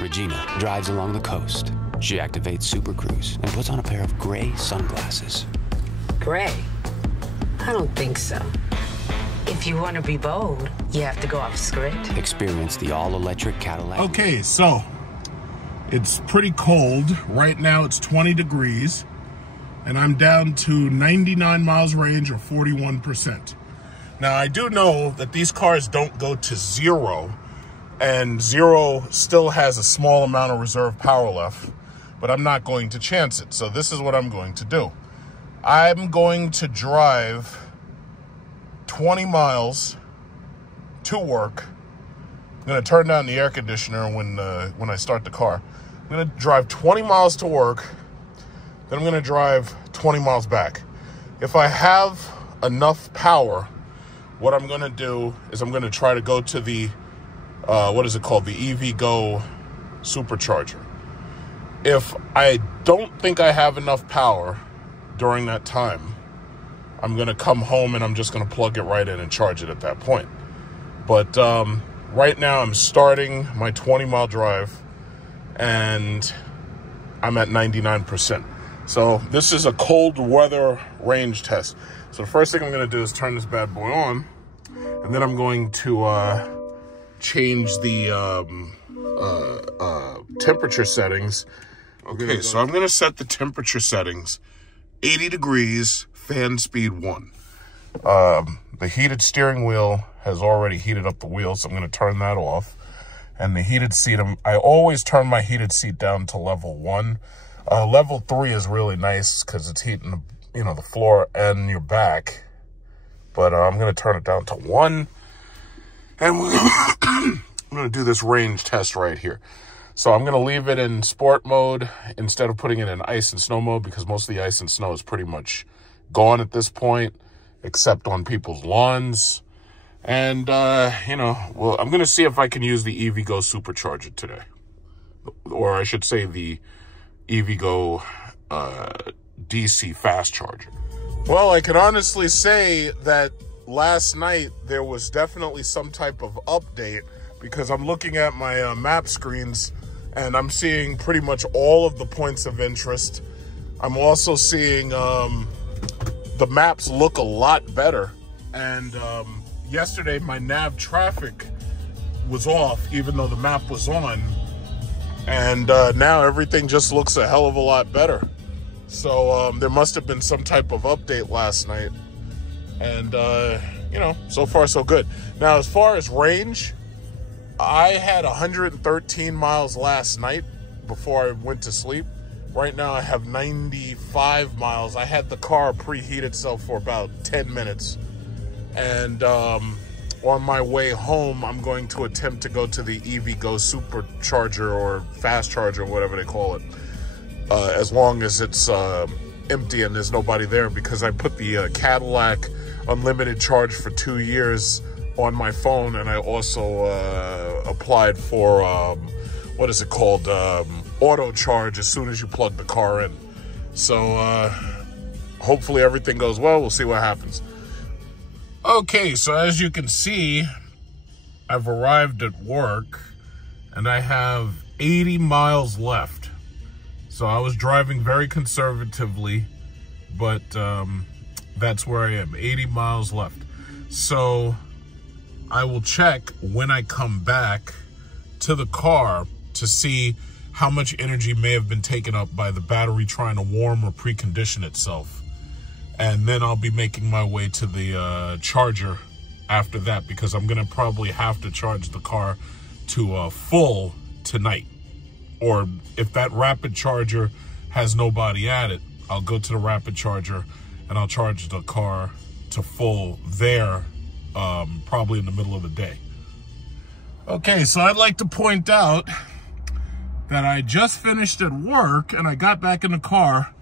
Regina drives along the coast. She activates Super Cruise and puts on a pair of gray sunglasses. Gray? I don't think so. If you want to be bold, you have to go off script. Experience the all-electric Cadillac. Okay, so it's pretty cold. Right now it's 20 degrees, and I'm down to 99 miles range or 41%. Now, I do know that these cars don't go to zero, and zero still has a small amount of reserve power left, but I'm not going to chance it. So this is what I'm going to do. I'm going to drive 20 miles to work. I'm going to turn down the air conditioner when I start the car. I'm going to drive 20 miles to work, then I'm going to drive 20 miles back. If I have enough power, what I'm going to do is I'm going to try to go to the, what is it called? The EVgo supercharger. If I don't think I have enough power during that time, I'm going to come home and I'm just going to plug it right in and charge it at that point. But right now I'm starting my 20-mile drive and I'm at 99%. So this is a cold weather range test. So the first thing I'm going to do is turn this bad boy on, and then I'm going to change the temperature settings. Okay, so I'm going to set the temperature settings 80 degrees, fan speed 1. The heated steering wheel has already heated up the wheels, so I'm going to turn that off. And the heated seat, I always turn my heated seat down to level 1. Level 3 is really nice because it's heating the floor and your back. But I'm going to turn it down to 1. And I'm going to do this range test right here. So I'm going to leave it in sport mode instead of putting it in ice and snow mode, because most of the ice and snow is pretty much gone at this point, except on people's lawns. And, well, I'm going to see if I can use the EVgo supercharger today. Or I should say the EVgo DC fast charger. Well, I can honestly say that last night there was definitely some type of update, because I'm looking at my map screens and I'm seeing pretty much all of the points of interest. I'm also seeing the maps look a lot better. And yesterday my nav traffic was off, even though the map was on. And now everything just looks a hell of a lot better. So there must have been some type of update last night. And, so far so good. Now, as far as range, I had 113 miles last night before I went to sleep. Right now I have 95 miles. I had the car preheat itself for about 10 minutes. And on my way home, I'm going to attempt to go to the EVgo supercharger or fast charger, whatever they call it, as long as it's empty and there's nobody there, because I put the Cadillac unlimited charge for 2 years on my phone, and I also applied for what is it called, auto charge as soon as you plug the car in. So hopefully everything goes well. We'll see what happens. Okay, so as you can see, I've arrived at work and I have 80 miles left. So I was driving very conservatively, but that's where I am, 80 miles left. So I will check when I come back to the car to see how much energy may have been taken up by the battery trying to warm or precondition itself. And then I'll be making my way to the charger after that, because I'm gonna probably have to charge the car to full tonight. Or if that rapid charger has nobody at it, I'll go to the rapid charger and I'll charge the car to full there, probably in the middle of the day. Okay, so I'd like to point out that I just finished at work and I got back in the car,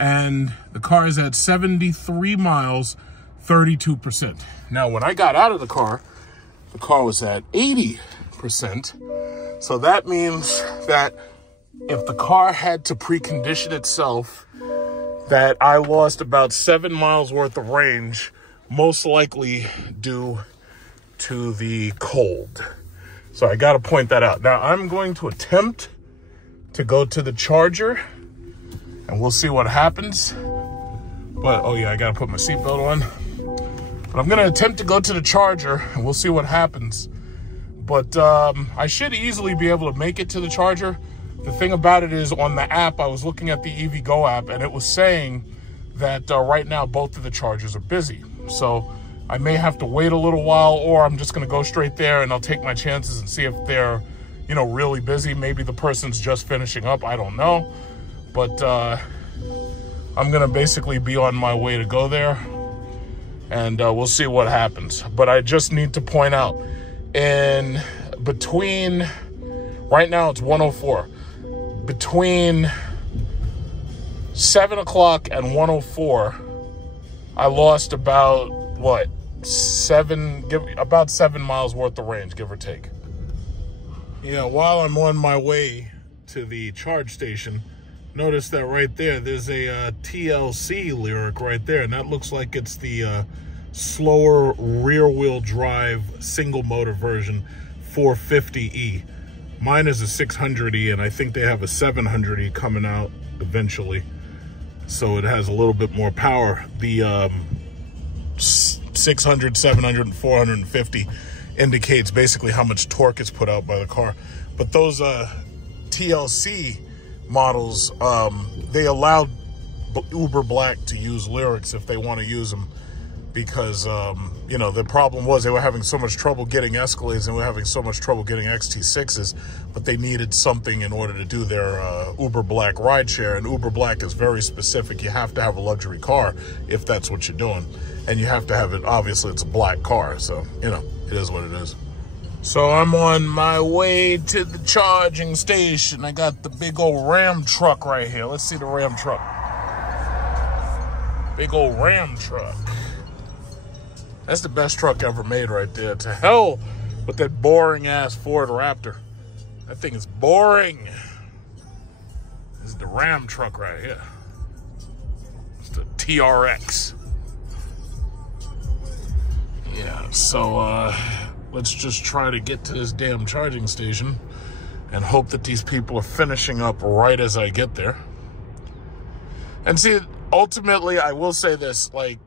and the car is at 73 miles, 32%. Now, when I got out of the car was at 80%. So that means that if the car had to precondition itself, that I lost about 7 miles worth of range, most likely due to the cold. So I got to point that out. Now I'm going to attempt to go to the charger and we'll see what happens. But, oh yeah, I got to put my seatbelt on. But I'm going to attempt to go to the charger and we'll see what happens. But I should easily be able to make it to the charger. The thing about it is, on the app, I was looking at the EVgo app, and it was saying that right now both of the chargers are busy. So I may have to wait a little while, or I'm just going to go straight there and I'll take my chances and see if they're, you know, really busy. Maybe the person's just finishing up. I don't know. But I'm going to basically be on my way to go there, and we'll see what happens. But I just need to point out, in between, right now it's 1:04. Between 7 o'clock and 1:04, I lost about, what, about 7 miles worth of range, give or take. Yeah, while I'm on my way to the charge station, notice that right there, there's a TLC Lyriq right there, and that looks like it's the slower rear-wheel drive single motor version 450E. Mine is a 600E, and I think they have a 700E coming out eventually, so it has a little bit more power. The 600, 700, and 450 indicates basically how much torque is put out by the car. But those TLC models, they allowed Uber Black to use Lyriqs if they want to use them, because you know, the problem was they were having so much trouble getting Escalades and we were having so much trouble getting XT6s, but they needed something in order to do their Uber Black rideshare. And Uber Black is very specific. You have to have a luxury car if that's what you're doing, and you have to have it, obviously it's a black car, so you know, it is what it is. So I'm on my way to the charging station. I got the big old Ram truck right here. Let's see the Ram truck. Big old Ram truck. That's the best truck ever made right there. To hell with that boring ass Ford Raptor. That thing is boring. This is the Ram truck right here. It's the TRX. Yeah, so let's just try to get to this damn charging station and hope that these people are finishing up right as I get there. And see, ultimately, I will say this, like,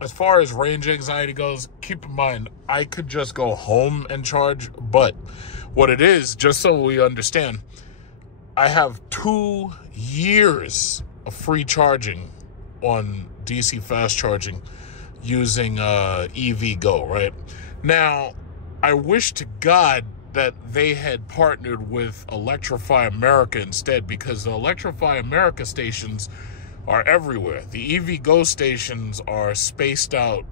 as far as range anxiety goes, keep in mind, I could just go home and charge, but what it is, just so we understand, I have 2 years of free charging on DC fast charging using EVgo, right? Now, I wish to God that they had partnered with Electrify America instead, because the Electrify America stations are everywhere. The EVgo stations are spaced out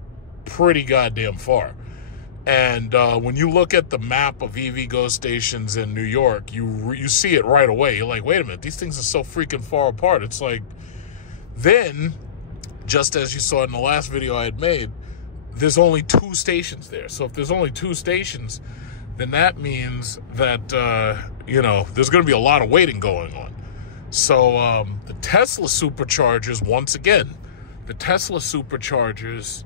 pretty goddamn far. And when you look at the map of EVgo stations in New York, you see it right away. You're like, wait a minute, these things are so freaking far apart. It's like, then, just as you saw in the last video I had made, there's only 2 stations there. So if there's only 2 stations, then that means that, you know, there's going to be a lot of waiting going on. So the Tesla superchargers, once again, the Tesla superchargers,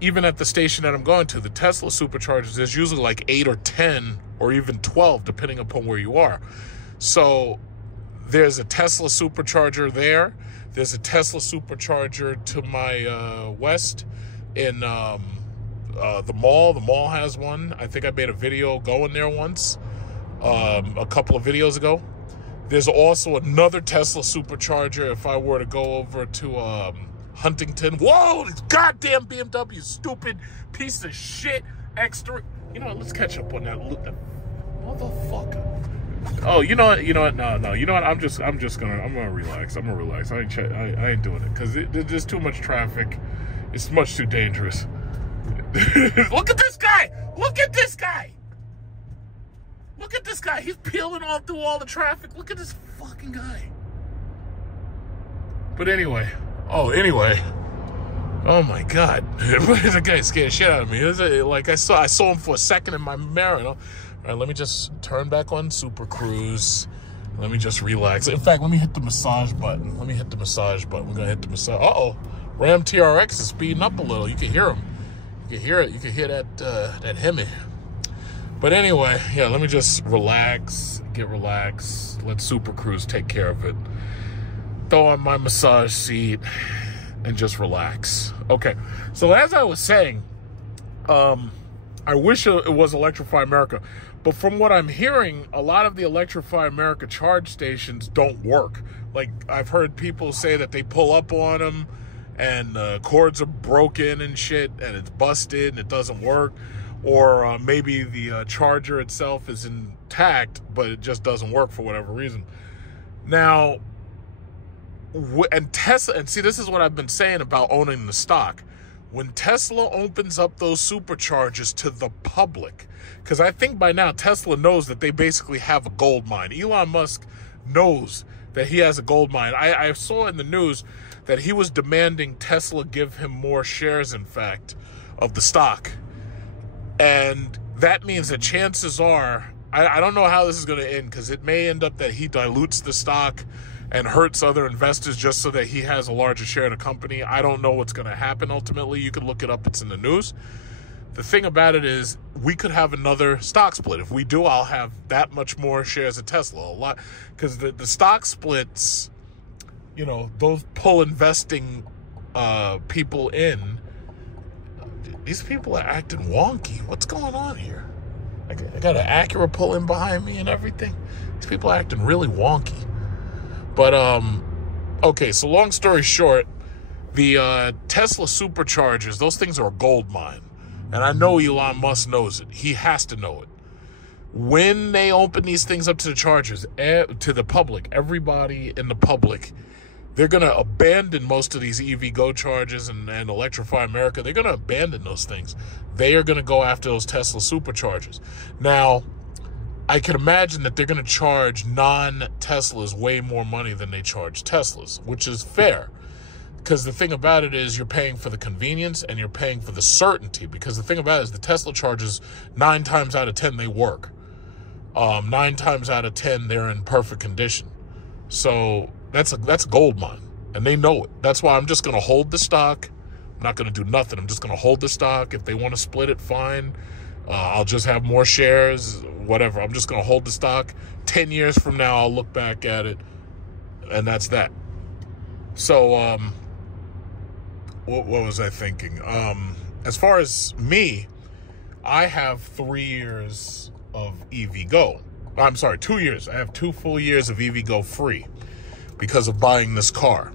even at the station that I'm going to, the Tesla superchargers, there's usually like 8 or 10 or even 12, depending upon where you are. So there's a Tesla supercharger there. There's a Tesla supercharger to my west in the mall. The mall has one. I think I made a video going there once, a couple of videos ago. There's also another Tesla supercharger if I were to go over to Huntington. Whoa, this goddamn BMW, stupid piece of shit. X3. You know what? Let's catch up on that. Motherfucker. Oh, you know what? No. You know what? I'm gonna relax. I ain't doing it because there's too much traffic. It's much too dangerous. Look at this guy. Look at this guy. Look at this guy. He's peeling all through all the traffic. Look at this fucking guy. But anyway. Oh my God. The guy scared the shit out of me. Like I saw him for a second in my mirror. All right, let me just turn back on Super Cruise. Let me just relax. In fact, let me hit the massage button. We're going to hit the massage. Uh-oh. Ram TRX is speeding up a little. You can hear him. You can hear it. You can hear that Hemi. But anyway, yeah, let me just relax, get relaxed. Let Super Cruise take care of it. Throw on my massage seat and just relax. Okay, so as I was saying, I wish it was Electrify America, but from what I'm hearing, a lot of the Electrify America charge stations don't work. Like, I've heard people say that they pull up on them and cords are broken and shit, and it's busted and it doesn't work. Or maybe the charger itself is intact, but it just doesn't work for whatever reason. Now, and Tesla, and see, this is what I've been saying about owning the stock. When Tesla opens up those superchargers to the public, because I think by now Tesla knows that they basically have a gold mine. Elon Musk knows that he has a gold mine. I saw in the news that he was demanding Tesla give him more shares, in fact, of the stock. And that means that chances are, I don't know how this is going to end, because it may end up that he dilutes the stock and hurts other investors just so that he has a larger share of the company. I don't know what's going to happen ultimately. You can look it up. It's in the news. The thing about it is we could have another stock split. If we do, I'll have that much more shares of Tesla. A lot, because the stock splits, you know, those pull investing people in. These people are acting wonky. What's going on here? I got an Acura pulling behind me and everything. These people are acting really wonky. But, okay, so long story short, the Tesla superchargers, those things are a gold mine. And I know Elon Musk knows it. He has to know it. When they open these things up to the chargers, to the public, everybody in the public, they're going to abandon most of these EVgo chargers and Electrify America. They're going to abandon those things. They are going to go after those Tesla superchargers. Now, I can imagine that they're going to charge non-Teslas way more money than they charge Teslas, which is fair. Because the thing about it is you're paying for the convenience and you're paying for the certainty. Because the thing about it is the Tesla chargers, 9 times out of 10, they work. 9 times out of 10, they're in perfect condition. So that's a gold mine, and they know it. That's why I'm just going to hold the stock. I'm not going to do nothing. I'm just going to hold the stock. If they want to split it, fine. I'll just have more shares, whatever. I'm just going to hold the stock. 10 years from now, I'll look back at it, and that's that. So, what was I thinking? As far as me, I have 3 years of EVgo. I'm sorry, 2 years. I have 2 full years of EVgo free because of buying this car.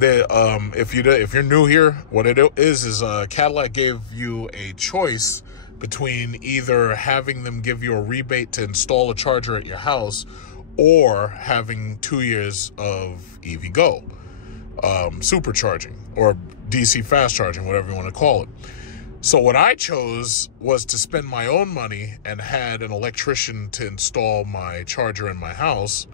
If you're new here, what it is Cadillac gave you a choice between either having them give you a rebate to install a charger at your house or having 2 years of EVgo supercharging or DC fast charging, whatever you want to call it. So what I chose was to spend my own money and had an electrician to install my charger in my house,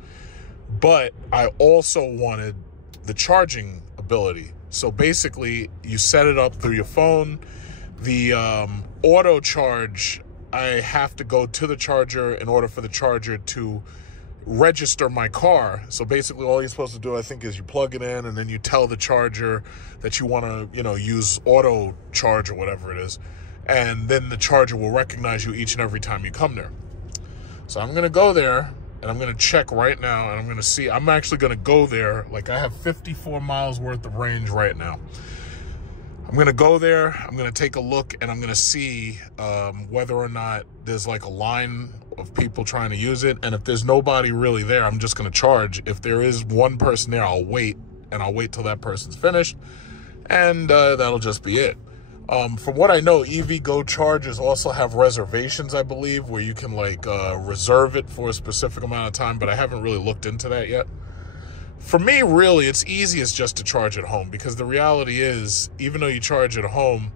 but I also wanted the charging ability. So basically, you set it up through your phone. The auto charge, I have to go to the charger in order for the charger to register my car. So basically all you're supposed to do, I think, is you plug it in and then you tell the charger that you want to, you know, use auto charge or whatever it is. And then the charger will recognize you each and every time you come there. So I'm going to go there and I'm going to check right now and I'm going to see. I'm actually going to go there. Like, I have 54 miles worth of range right now. I'm going to go there. I'm going to take a look and I'm going to see whether or not there's like a line of people trying to use it. And if there's nobody really there, I'm just going to charge. If there is one person there, I'll wait, and I'll wait till that person's finished. And that'll just be it. From what I know, EVgo chargers also have reservations, I believe, where you can like reserve it for a specific amount of time, but I haven't really looked into that yet. For me, really, it's easiest just to charge at home, because the reality is, even though you charge at home,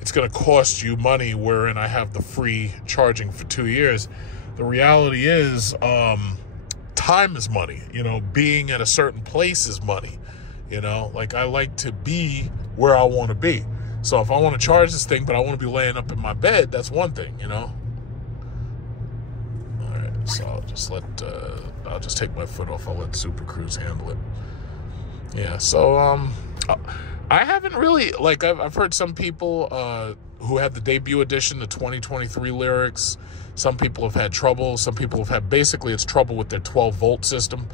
it's going to cost you money, wherein I have the free charging for 2 years. The reality is, time is money. You know, being at a certain place is money. You know, like, I like to be where I want to be. So if I want to charge this thing, but I want to be laying up in my bed, that's one thing, you know. All right, so I'll just take my foot off. I'll let Super Cruise handle it. Yeah, so I haven't really, like, I've heard some people who had the debut edition, the 2023 Lyrics. Some people have had trouble. Some people have had, basically, it's trouble with their 12-volt system.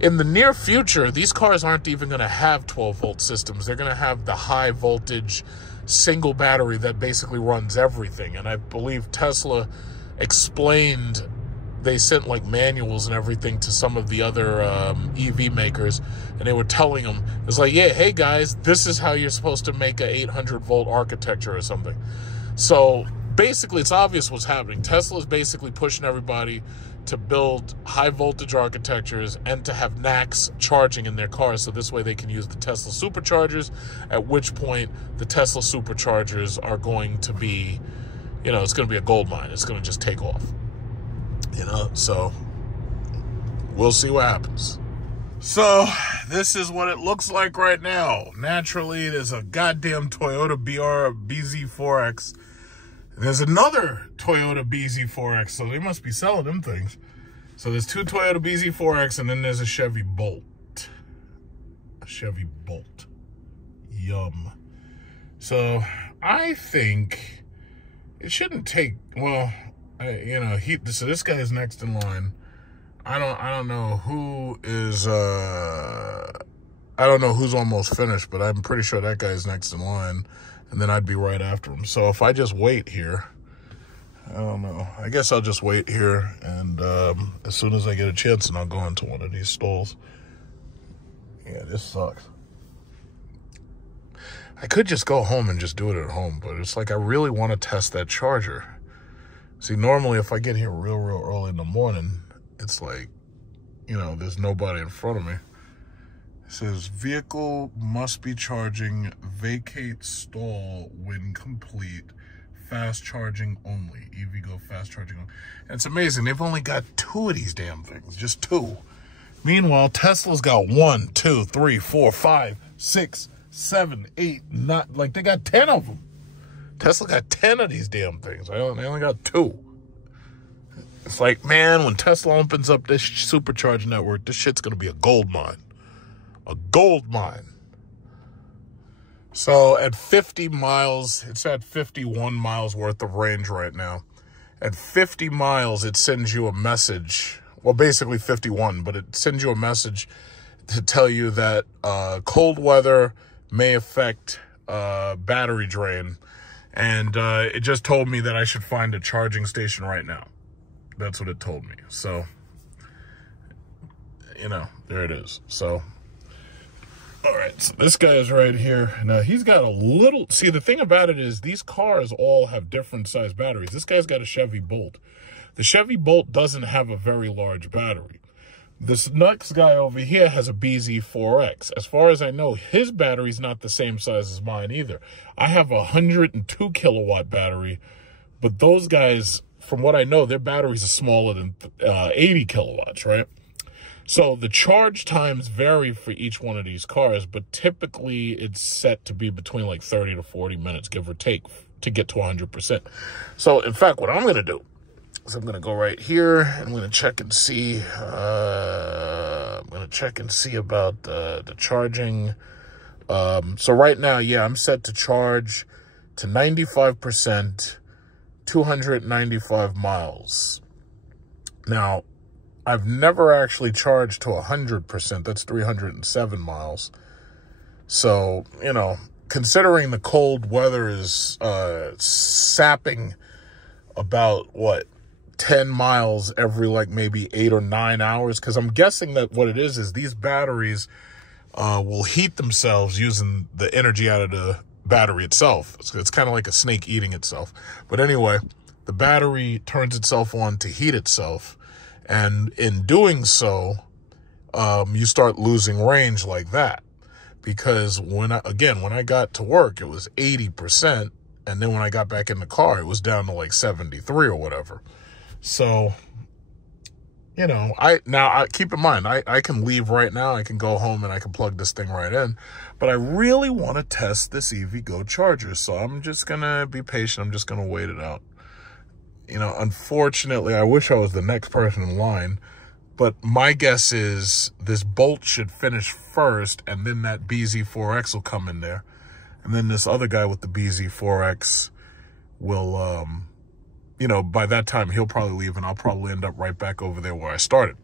In the near future, these cars aren't even going to have 12-volt systems. They're going to have the high-voltage single battery that basically runs everything. And I believe Tesla explained, they sent like manuals and everything to some of the other EV makers, and they were telling them, it's like, yeah, hey guys, this is how you're supposed to make a 800-volt architecture or something. So basically, it's obvious what's happening. Tesla is basically pushing everybody to build high-voltage architectures and to have NACS charging in their cars, so this way they can use the Tesla superchargers, at which point the Tesla superchargers are going to be, you know, it's going to be a gold mine. It's going to just take off. You know, so we'll see what happens. So this is what it looks like right now. Naturally, there's a goddamn Toyota BZ4X. There's another Toyota BZ4X, so they must be selling them things. So there's two Toyota BZ4X, and then there's a Chevy Bolt. A Chevy Bolt. Yum. So I think it shouldn't take, well, you know, so this guy is next in line. I don't know who is, I don't know who's almost finished, but I'm pretty sure that guy's next in line, and then I'd be right after him. So if I just wait here, I don't know. I guess I'll just wait here, and as soon as I get a chance, and I'll go into one of these stalls. Yeah, this sucks. I could just go home and just do it at home, but it's like I really want to test that charger. See, normally if I get here real early in the morning, it's like, you know, there's nobody in front of me. It says, vehicle must be charging, vacate stall when complete, fast charging only, EVgo fast charging only. And it's amazing, they've only got 2 of these damn things, just 2. Meanwhile, Tesla's got 1, 2, 3, 4, 5, 6, 7, 8, 9, like they got 10 of them. Tesla got 10 of these damn things. They only got 2. It's like, man, when Tesla opens up this supercharger network, this shit's going to be a gold mine. A gold mine. So at 50 miles, it's at 51 miles worth of range right now. At 50 miles, it sends you a message. Well, basically 51, but it sends you a message to tell you that cold weather may affect battery drain. And it just told me that I should find a charging station right now. That's what it told me. So, you know, there it is. So, all right. So this guy is right here. Now, he's got a little... See, the thing about it is these cars all have different size batteries. This guy's got a Chevy Bolt. The Chevy Bolt doesn't have a very large battery. This next guy over here has a BZ4X. As far as I know, his battery's not the same size as mine either. I have a 102 kilowatt battery, but those guys, from what I know, their batteries are smaller than 80 kilowatts, right? So the charge times vary for each one of these cars, but typically it's set to be between like 30 to 40 minutes, give or take, to get to 100%. So in fact, what I'm going to do, so I'm going to go right here, and I'm going to check and see, I'm going to check and see about the charging. So right now, yeah, I'm set to charge to 95%, 295 miles. Now, I've never actually charged to 100%. That's 307 miles. So, you know, considering the cold weather is sapping about, what, 10 miles every like maybe 8 or 9 hours, because I'm guessing that what it is these batteries will heat themselves using the energy out of the battery itself. It's kind of like a snake eating itself. But anyway, the battery turns itself on to heat itself, and in doing so, you start losing range like that. Because when I got to work, it was 80%, and then when I got back in the car, it was down to like 73 or whatever. So, you know, I keep in mind, I can leave right now. I can go home and I can plug this thing right in. But I really want to test this EVgo charger. So I'm just going to be patient. I'm just going to wait it out. You know, unfortunately, I wish I was the next person in line. But my guess is this Bolt should finish first, and then that BZ4X will come in there. And then this other guy with the BZ4X will, you know, by that time he'll probably leave and I'll probably end up right back over there where I started.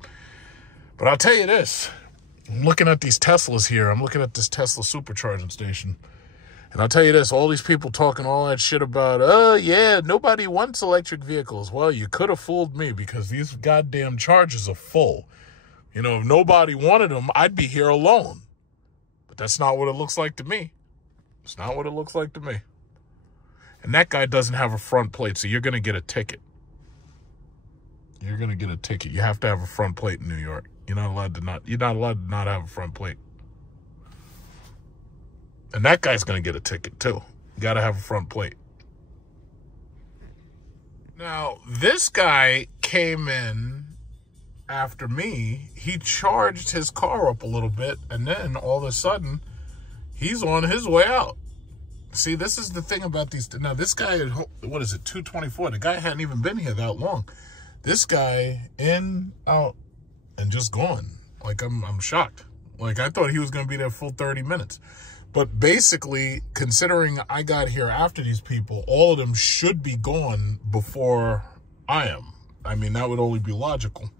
But I'll tell you this, I'm looking at these Teslas here. I'm looking at this Tesla supercharging station. And I'll tell you this, all these people talking all that shit about, oh, yeah, nobody wants electric vehicles. Well, you could have fooled me because these goddamn chargers are full. You know, if nobody wanted them, I'd be here alone. But that's not what it looks like to me. It's not what it looks like to me. And that guy doesn't have a front plate, so you're going to get a ticket. You're going to get a ticket. You have to have a front plate in New York. You're not allowed to not have a front plate. And that guy's going to get a ticket, too. You got to have a front plate. Now, this guy came in after me. He charged his car up a little bit, and then all of a sudden, he's on his way out. See, this is the thing about these. Now, this guy, what is it, 224? The guy hadn't even been here that long. This guy, in, out, and just gone. Like, I'm shocked. Like, I thought he was going to be there full 30 minutes. But basically, considering I got here after these people, all of them should be gone before I am. I mean, that would only be logical.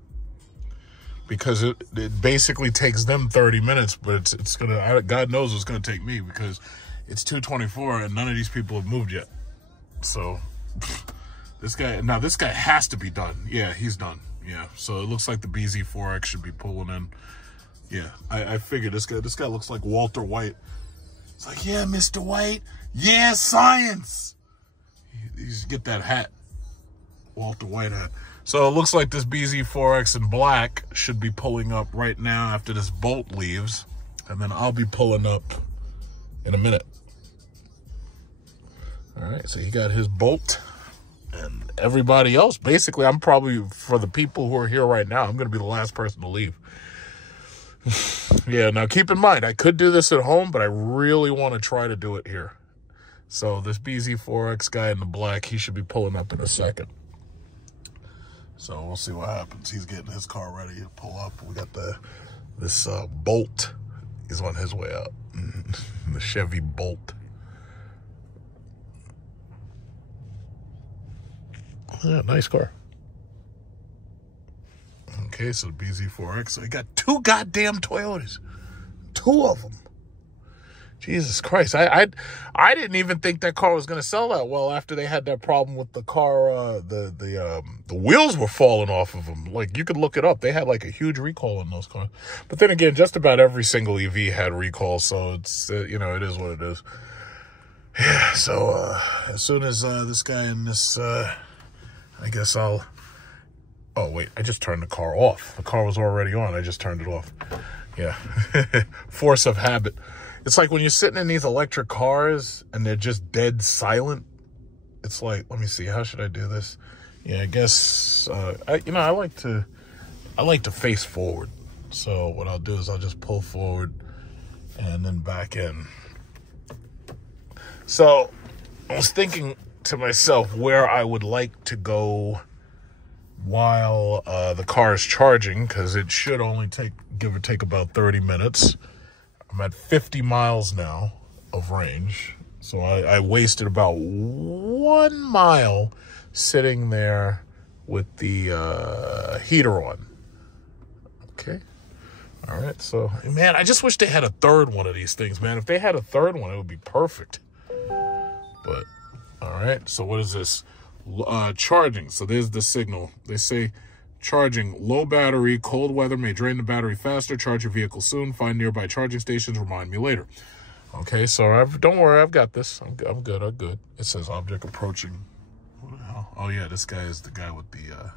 Because it basically takes them 30 minutes, but it's going to, God knows it's going to take me because it's 2:24 and none of these people have moved yet. So, this guy has to be done. Yeah, he's done. Yeah, so it looks like the BZ4X should be pulling in. Yeah, I figured this guy looks like Walter White. It's like, yeah, Mr. White. Yeah, science. You just get that hat. Walter White hat. So it looks like this BZ4X in black should be pulling up right now after this bolt leaves. And then I'll be pulling up in a minute. All right, so he got his bolt. And everybody else, basically, I'm probably, for the people who are here right now, I'm going to be the last person to leave. Yeah, now keep in mind, I could do this at home, but I really want to try to do it here. So this BZ4X guy in the black, he should be pulling up in a second. So we'll see what happens. He's getting his car ready to pull up. We got this Bolt. He's on his way out. The Chevy Bolt. Yeah, nice car. Okay, so the BZ4X. So he got two goddamn Toyotas. Two of them. Jesus Christ. I didn't even think that car was going to sell that well after they had that problem with the car. The wheels were falling off of them. Like, you could look it up. They had like a huge recall in those cars. But then again, just about every single EV had recalls. So it's, you know, it is what it is. Yeah, so as soon as this guy in this, I guess I'll... Oh, wait, I just turned the car off. The car was already on. I just turned it off. Yeah. Force of habit. It's like when you're sitting in these electric cars and they're just dead silent. It's like, let me see, how should I do this? Yeah, I guess, I like to face forward. So what I'll do is I'll just pull forward and then back in. So I was thinking to myself where I would like to go while the car is charging, because it should only give or take about 30 minutes. I'm at 50 miles now of range. So I wasted about 1 mile sitting there with the heater on. Okay. All right. So, man, I just wish they had a third one of these things, man. If they had a third one, it would be perfect. But, all right. So what is this? Charging. So there's the signal. They say charging, low battery, cold weather may drain the battery faster. Charge your vehicle soon. Find nearby charging stations. Remind me later. Okay, so don't worry, I've got this. I'm good. I'm good. It says object approaching. What the hell? Oh yeah, this guy is the guy with the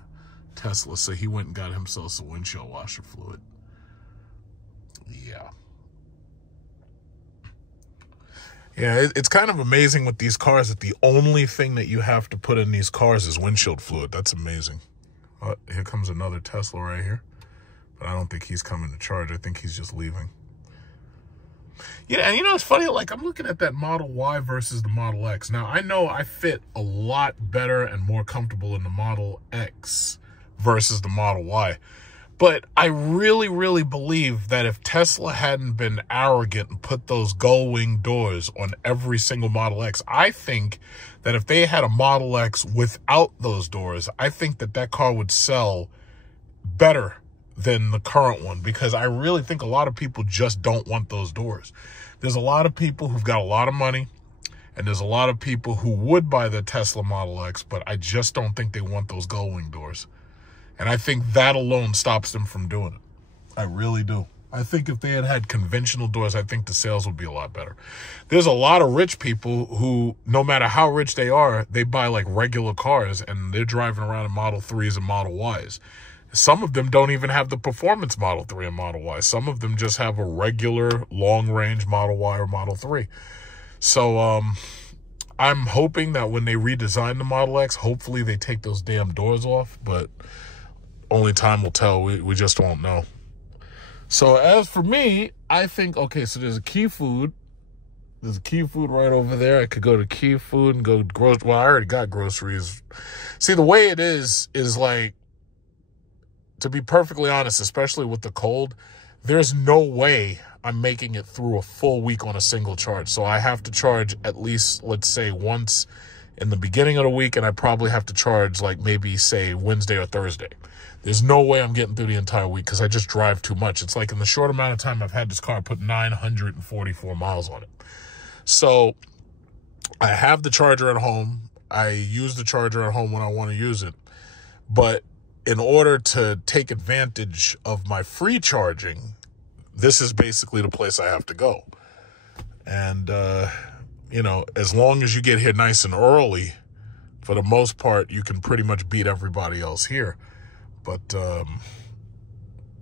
Tesla. So he went and got himself some windshield washer fluid. Yeah. Yeah, it's kind of amazing with these cars that the only thing that you have to put in these cars is windshield fluid. That's amazing. Here comes another Tesla right here. But I don't think he's coming to charge. I think he's just leaving. Yeah, and you know, it's funny, like, I'm looking at that Model Y versus the Model X. Now, I know I fit a lot better and more comfortable in the Model X versus the Model Y. But I really, really believe that if Tesla hadn't been arrogant and put those gull-wing doors on every single Model X, I think that if they had a Model X without those doors, I think that that car would sell better than the current one, because I really think a lot of people just don't want those doors. There's a lot of people who've got a lot of money, and there's a lot of people who would buy the Tesla Model X, but I just don't think they want those gull-wing doors. And I think that alone stops them from doing it. I really do. I think if they had had conventional doors, I think the sales would be a lot better. There's a lot of rich people who, no matter how rich they are, they buy like regular cars and they're driving around in Model 3s and Model Ys. Some of them don't even have the performance Model 3 and Model Y. Some of them just have a regular long-range Model Y or Model 3. So I'm hoping that when they redesign the Model X, hopefully they take those damn doors off, but only time will tell. We just won't know. So as for me, I think, okay, so there's a Key Food. There's a Key Food right over there. I could go to Key Food and go grocery. Well, I already got groceries. See, the way it is like, to be perfectly honest, especially with the cold, there's no way I'm making it through a full week on a single charge. So I have to charge at least, let's say, once in the beginning of the week, and I probably have to charge like maybe, say, Wednesday or Thursday. There's no way I'm getting through the entire week because I just drive too much. It's like in the short amount of time I've had this car, put 944 miles on it. So I have the charger at home. I use the charger at home when I want to use it. But in order to take advantage of my free charging, this is basically the place I have to go. And, you know, as long as you get here nice and early, for the most part, you can pretty much beat everybody else here. But,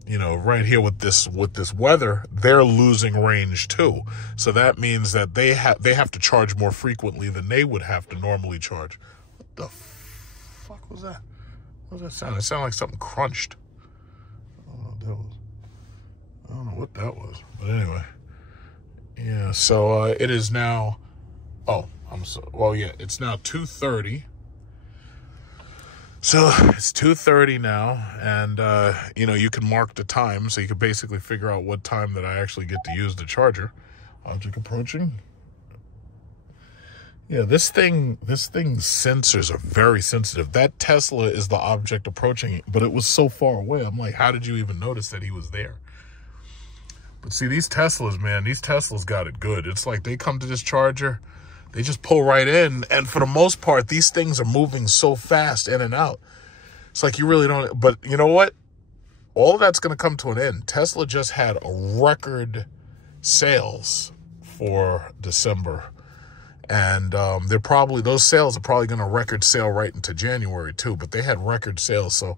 you know, right here with this weather, they're losing range too. So that means that they have to charge more frequently than they would have to normally charge. What the fuck was that? What does that sound? It sounded like something crunched. I don't know what that was. I don't know what that was. But anyway. Yeah, so it is now, it's now 2:30. So it's 2:30 now, and, you know, you can mark the time, so you can basically figure out what time that I actually get to use the charger. Object approaching. Yeah, this thing's sensors are very sensitive. That Tesla is the object approaching, but it was so far away. I'm like, how did you even notice that he was there? But see, these Teslas, man, these Teslas got it good. It's like they come to this charger, they just pull right in, and for the most part, these things are moving so fast in and out. It's like you really don't, but you know what? All of that's going to come to an end. Tesla just had a record sales for December. And those sales are probably going to record sale right into January too, but they had record sales. So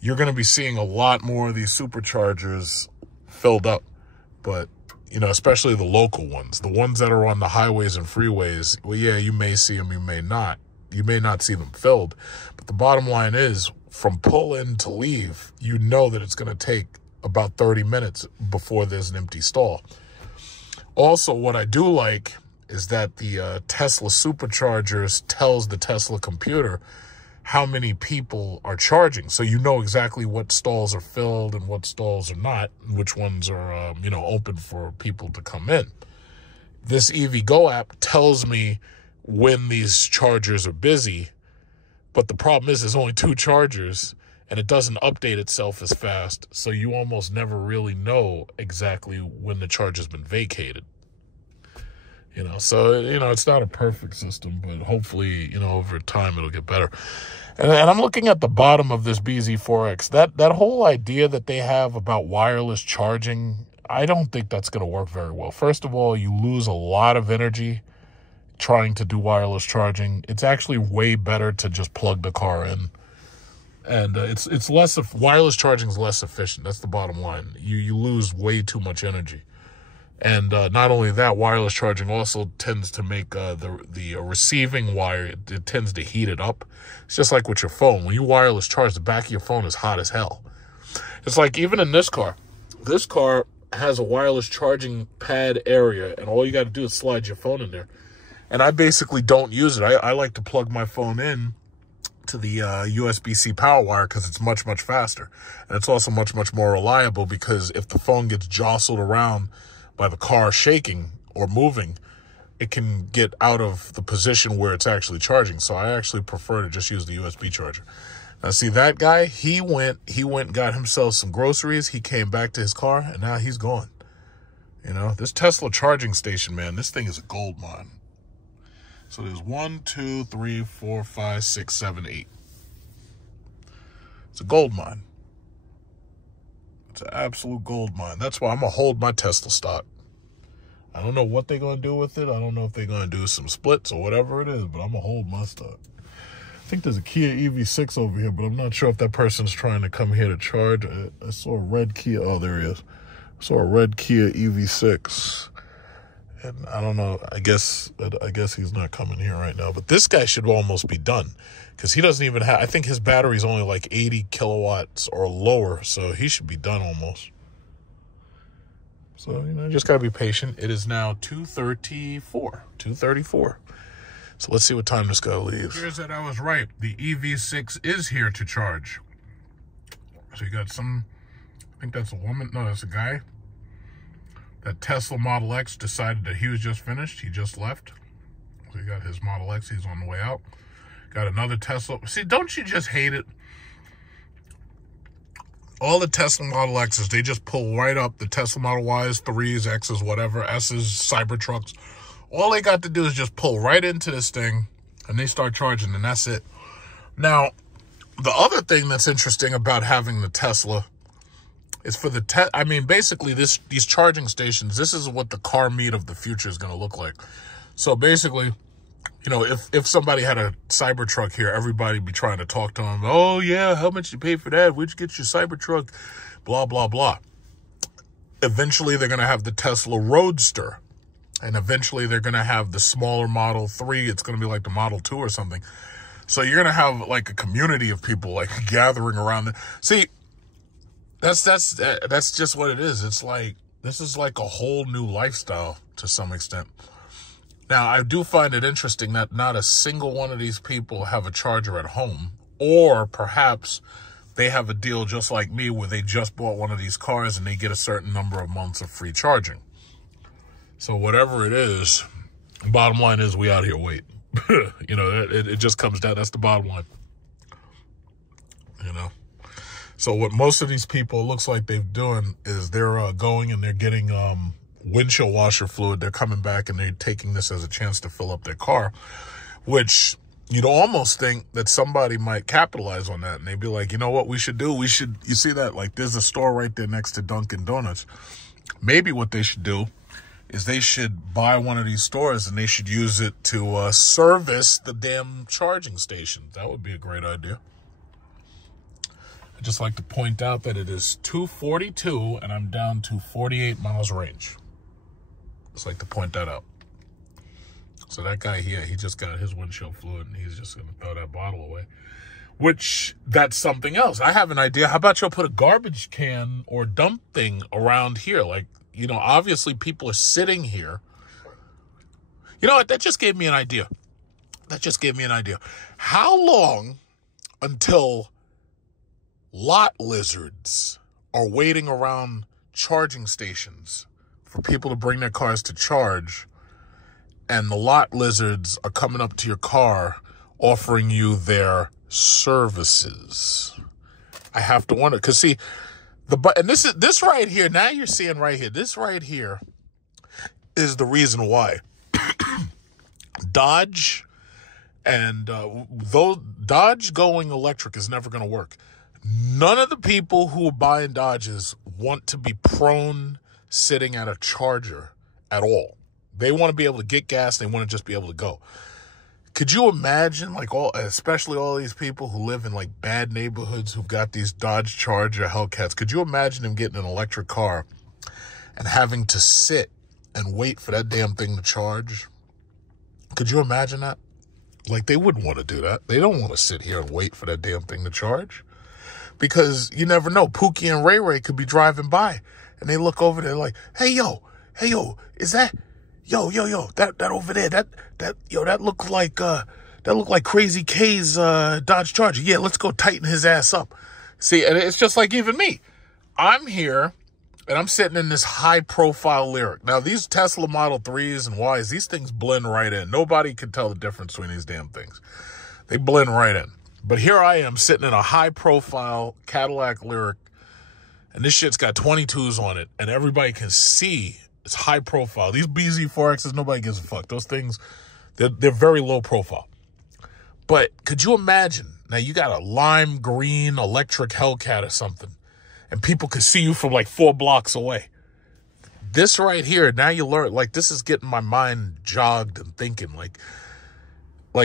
you're going to be seeing a lot more of these superchargers filled up. But, you know, especially the local ones, the ones that are on the highways and freeways. Well, yeah, you may see them, you may not. You may not see them filled. But the bottom line is, from pull in to leave, you know that it's going to take about 30 minutes before there's an empty stall. Also, what I do like is that the Tesla superchargers tells the Tesla computer how many people are charging. So you know exactly what stalls are filled and what stalls are not, and which ones are, you know, open for people to come in. This EVgo app tells me when these chargers are busy, but the problem is there's only 2 chargers and it doesn't update itself as fast. So you almost never really know exactly when the charge has been vacated. You know, so, you know, it's not a perfect system, but hopefully, you know, over time it'll get better. And I'm looking at the bottom of this BZ4X. That whole idea that they have about wireless charging, I don't think that's going to work very well. First of all, you lose a lot of energy trying to do wireless charging. It's actually way better to just plug the car in. And it's less, wireless charging is less efficient. That's the bottom line. You lose way too much energy. And not only that, wireless charging also tends to make the receiving wire, it tends to heat it up. It's just like with your phone. When you wireless charge, the back of your phone is hot as hell. It's like even in this car has a wireless charging pad area, and all you got to do is slide your phone in there. And I basically don't use it. I like to plug my phone in to the USB-C power wire because it's much, much faster. And it's also much, much more reliable because if the phone gets jostled around by the car shaking or moving, it can get out of the position where it's actually charging. So I actually prefer to just use the USB charger. Now, see that guy, he went and got himself some groceries. He came back to his car, and now he's gone. You know, this Tesla charging station, man, this thing is a gold mine. So there's 1, 2, 3, 4, 5, 6, 7, 8. It's a gold mine. It's an absolute gold mine. That's why I'm going to hold my Tesla stock. I don't know what they're going to do with it. I don't know if they're going to do some splits or whatever it is, but I'm going to hold my stock. I think there's a Kia EV6 over here, but I'm not sure if that person's trying to come here to charge. I saw a red Kia. Oh, there he is. I saw a red Kia EV6. And I don't know. I guess he's not coming here right now. But this guy should almost be done because he doesn't even have, I think his battery's only like 80 kilowatts or lower. So he should be done almost. So, you know, just got to be patient. It is now 2:34. So let's see what time this guy leaves. Here's that I was right. The EV6 is here to charge. So you got some, I think that's a woman. No, that's a guy. That Tesla Model X decided that he was just finished. He just left. So you got his Model X. He's on the way out. Got another Tesla. See, don't you just hate it? All the Tesla Model X's, they just pull right up. The Tesla Model Ys, 3s, X's, whatever, S's, Cybertrucks. All they got to do is just pull right into this thing, and they start charging, and that's it. Now, the other thing that's interesting about having the Tesla is for the basically these charging stations, this is what the car meet of the future is going to look like. So basically, you know, if somebody had a Cybertruck here, everybody would be trying to talk to them. Oh, yeah, how much you pay for that? Where'd you get your Cybertruck? Blah, blah, blah. Eventually, they're going to have the Tesla Roadster. And eventually, they're going to have the smaller Model 3. It's going to be like the Model 2 or something. So you're going to have like a community of people like gathering around it. See, that's just what it is. It's like, this is like a whole new lifestyle to some extent. Now, I do find it interesting that not a single one of these people have a charger at home, or perhaps they have a deal just like me where they just bought one of these cars and they get a certain number of months of free charging. So whatever it is, bottom line is we out here waiting. You know, it just comes down. That's the bottom line. You know. So what most of these people looks like they're doing is they're going and they're getting windshield washer fluid. They're coming back and they're taking this as a chance to fill up their car, which you'd almost think that somebody might capitalize on that. And they'd be like, you know what we should do? You see that? Like there's a store right there next to Dunkin' Donuts. Maybe what they should do is they should buy one of these stores and they should use it to service the damn charging station. That would be a great idea. I'd just like to point out that it is 2:42 and I'm down to 48 miles range. Just like to point that out. So that guy here, he just got his windshield fluid and he's just going to throw that bottle away. Which, that's something else. I have an idea. How about y'all put a garbage can or dump thing around here? Like, you know, obviously people are sitting here. You know what? That just gave me an idea. How long until lot lizards are waiting around charging stations for people to bring their cars to charge, and the lot lizards are coming up to your car offering you their services? I have to wonder, because see, and this right here, now you're seeing right here, this right here is the reason why Dodge and though Dodge going electric is never going to work. None of the people who are buying Dodges want to be prone sitting at a charger at all. They want to be able to get gas. They want to just be able to go. Could you imagine, like, especially all these people who live in like bad neighborhoods who've got these Dodge Charger Hellcats? Could you imagine them getting an electric car and having to sit and wait for that damn thing to charge? Could you imagine that? Like, they wouldn't want to do that. They don't want to sit here and wait for that damn thing to charge. Because you never know. Pookie and Ray Ray could be driving by and they look over there like, hey, yo, is that, yo, that over there, that looks like, that look like Crazy K's Dodge Charger. Yeah, let's go tighten his ass up. See, and it's just like even me. I'm here, and I'm sitting in this high-profile Lyriq. Now, these Tesla Model 3s and Ys, these things blend right in. Nobody can tell the difference between these damn things. They blend right in. But here I am sitting in a high-profile Cadillac Lyriq, and this shit's got 22s on it, and everybody can see it's high-profile. These BZ4Xs, nobody gives a fuck. Those things, they're very low-profile. But could you imagine, now you got a lime green electric Hellcat or something, and people could see you from like 4 blocks away. This right here, now you learn, like this is getting my mind jogged and thinking like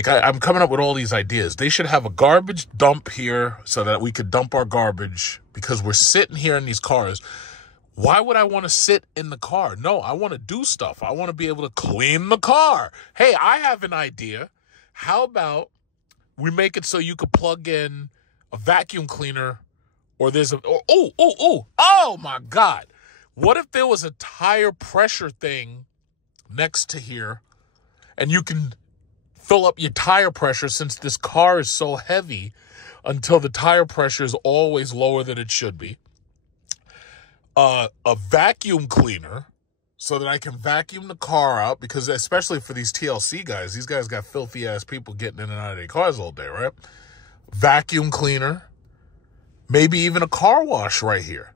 I'm coming up with all these ideas. They should have a garbage dump here so that we could dump our garbage because we're sitting here in these cars. Why would I want to sit in the car? No, I want to do stuff. I want to be able to clean the car. Hey, I have an idea. How about we make it so you could plug in a vacuum cleaner or there's a, oh my God. What if there was a tire pressure thing next to here and you can fill up your tire pressure since this car is so heavy until the tire pressure is always lower than it should be. A vacuum cleaner so that I can vacuum the car out because especially for these TLC guys, these guys got filthy ass people getting in and out of their cars all day, right? Vacuum cleaner, maybe even a car wash right here.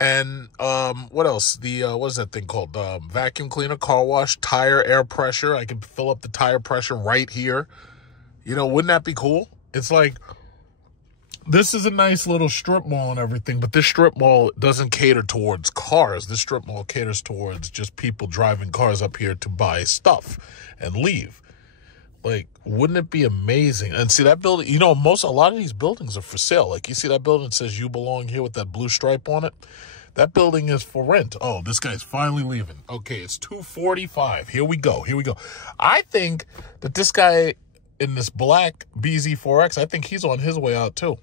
And what else? What is that thing called? Vacuum cleaner, car wash, tire air pressure. I can fill up the tire pressure right here. You know, wouldn't that be cool? It's like, this is a nice little strip mall and everything, but this strip mall doesn't cater towards cars. This strip mall caters towards just people driving cars up here to buy stuff and leave. Like, wouldn't it be amazing? And see that building, you know, a lot of these buildings are for sale. Like, you see that building that says you belong here with that blue stripe on it? That building is for rent. Oh, this guy's finally leaving. Okay, it's 2:45. Here we go. Here we go. I think that this guy in this black BZ4X, I think he's on his way out too.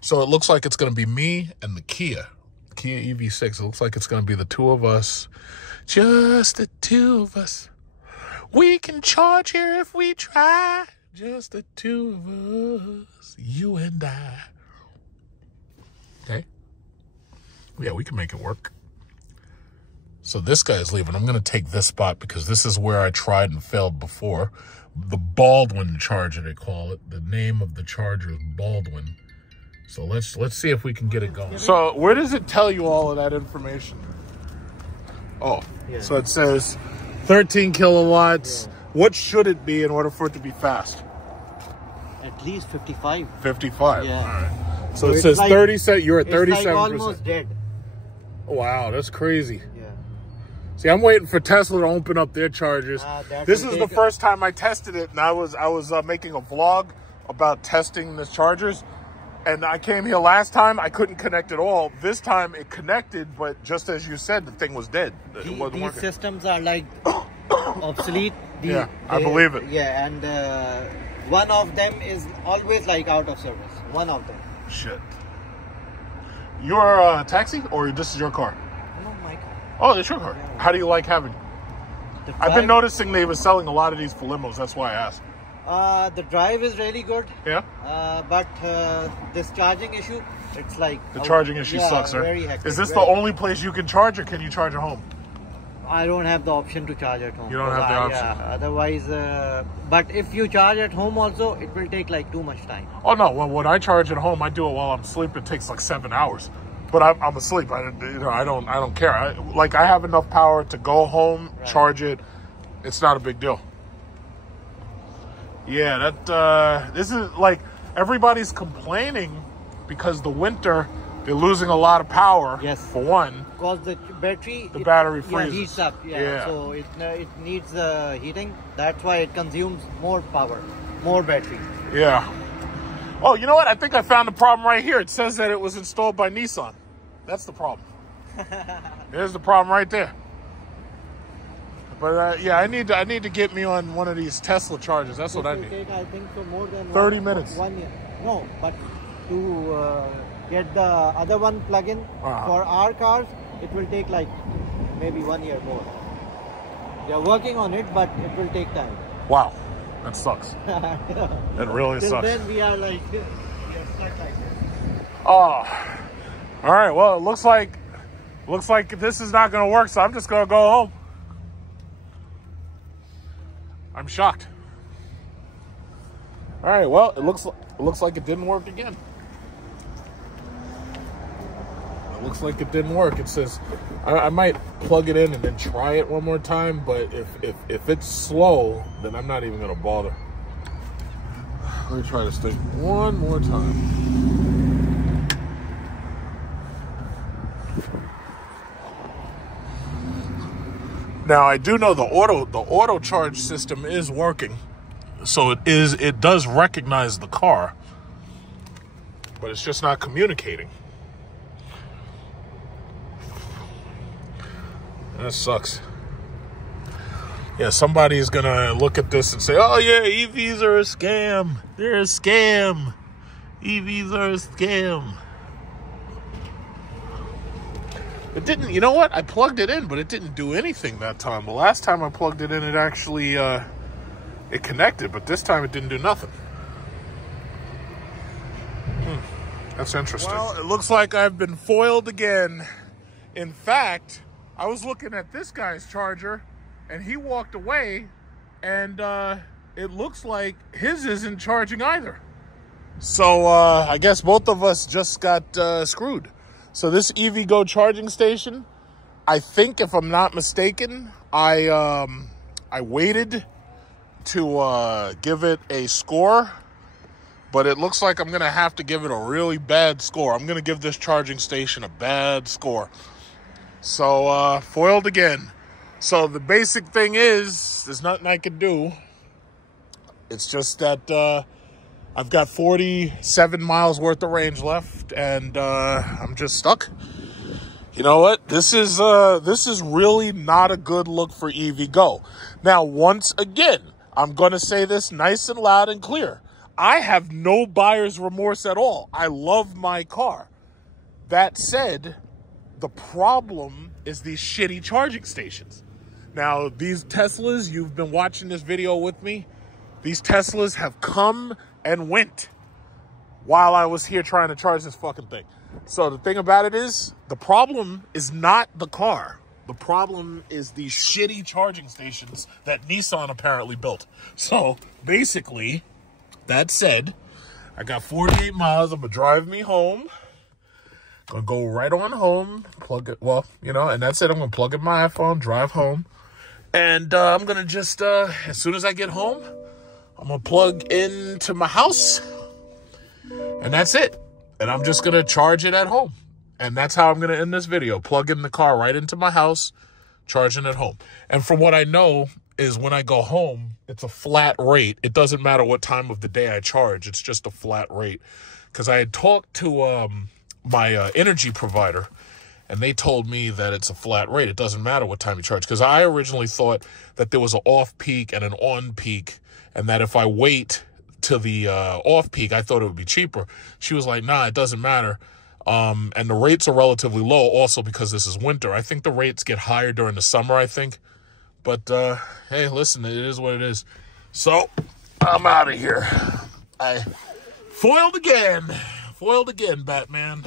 So it looks like it's going to be me and the Kia EV6. It looks like it's going to be the two of us. Just the two of us. We can charge here if we try. Just the two of us. You and I. Okay. Yeah, we can make it work. So this guy is leaving. I'm going to take this spot because this is where I tried and failed before. The Baldwin charger, they call it. The name of the charger is Baldwin. So let's see if we can get it going. So where does it tell you all of that information? Oh, yeah. So it says 13 kilowatts. Yeah. What should it be in order for it to be fast? At least 55. 55. Yeah. All right. So it says like, 30. You're at 37%. It's like almost dead. Wow, that's crazy. Yeah. See, I'm waiting for Tesla to open up their chargers. This is the first time I tested it, and I was making a vlog about testing the chargers. And I came here last time, I couldn't connect at all. This time it connected, but just as you said, the thing was dead. It wasn't working. Systems are like obsolete. I believe it. Yeah, and one of them is always like out of service. One of them. Shit. You're a taxi or this is your car? No, my car. Oh, it's your car. Yeah. How do you like having it? I've been noticing they were selling a lot of these for limos. That's why I asked. The drive is really good. Yeah. But this charging issue, it's like... The charging issue sucks, sir. Very hectic. Is this the only place you can charge or can you charge at home? I don't have the option to charge at home. You don't have the option? Yeah, otherwise... but if you charge at home also, it will take like too much time. Oh no, well when I charge at home, I do it while I'm asleep. It takes like 7 hours. But I'm asleep. I don't care. I have enough power to go home, charge it. It's not a big deal. Yeah, this is like everybody's complaining because the winter they're losing a lot of power. Yes, for one. Because the battery freezes. Heats up. Yeah. So it needs heating. That's why it consumes more power, more battery. Yeah. Oh, you know what? I think I found the problem right here. It says that it was installed by Nissan. That's the problem. There's the problem right there. But yeah, I need to get me on one of these Tesla chargers. That's what I need. Take, I think so more than 30 minutes. 1 year. No, but to get the other one plug-in for our cars, it will take like maybe 1 year more. They are working on it, but it will take time. Wow. That sucks. It really sucks. Then we are like, we are stuck like this. Oh, all right. Well, it looks like this is not going to work, so I'm just going to go home. I'm shocked. All right. Well, it looks like it didn't work again. It looks like it didn't work. It says I might plug it in and then try it one more time, but if it's slow, then I'm not even going to bother. Let me try this thing one more time. Now I do know the auto charge system is working, so it does recognize the car, but it's just not communicating. That sucks. Yeah, somebody's gonna look at this and say, "Oh yeah, EVs are a scam. They're a scam. EVs are a scam." It didn't, you know what? I plugged it in, but it didn't do anything that time. The last time I plugged it in, it actually, it connected, but this time it didn't do nothing. That's interesting. Well, it looks like I've been foiled again. In fact, I was looking at this guy's charger, and he walked away, and it looks like his isn't charging either. So I guess both of us just got screwed. So this EVgo charging station, I think, if I'm not mistaken, I waited to give it a score, but it looks like I'm going to have to give it a really bad score. I'm going to give this charging station a bad score. So foiled again. So the basic thing is, there's nothing I can do. It's just that I've got 47 miles worth of range left, and I'm just stuck. You know what? This is really not a good look for EVgo. Now, once again, I'm going to say this nice and loud and clear. I have no buyer's remorse at all. I love my car. That said, the problem is these shitty charging stations. Now, these Teslas, you've been watching this video with me, these Teslas have come and went while I was here trying to charge this fucking thing. So the thing about it is, the problem is not the car. The problem is these shitty charging stations that Nissan apparently built. So basically, that said, I got 48 miles. I'm gonna drive me home. Gonna go right on home, plug it, well, you know, and that's it. I'm gonna plug in my iPhone, drive home. And I'm gonna just, as soon as I get home, I'm gonna plug into my house, and that's it. And I'm just gonna charge it at home. And that's how I'm gonna end this video. Plug in the car right into my house, charging at home. And from what I know is when I go home, it's a flat rate. It doesn't matter what time of the day I charge. It's just a flat rate. Because I had talked to my energy provider, and they told me that it's a flat rate. It doesn't matter what time you charge. Because I originally thought that there was an off-peak and an on-peak, and that if I wait to the off-peak, I thought it would be cheaper. She was like, nah, it doesn't matter. And the rates are relatively low also because this is winter. I think the rates get higher during the summer, I think. But, hey, listen, it is what it is. So, I'm out of here. I foiled again. Foiled again, Batman.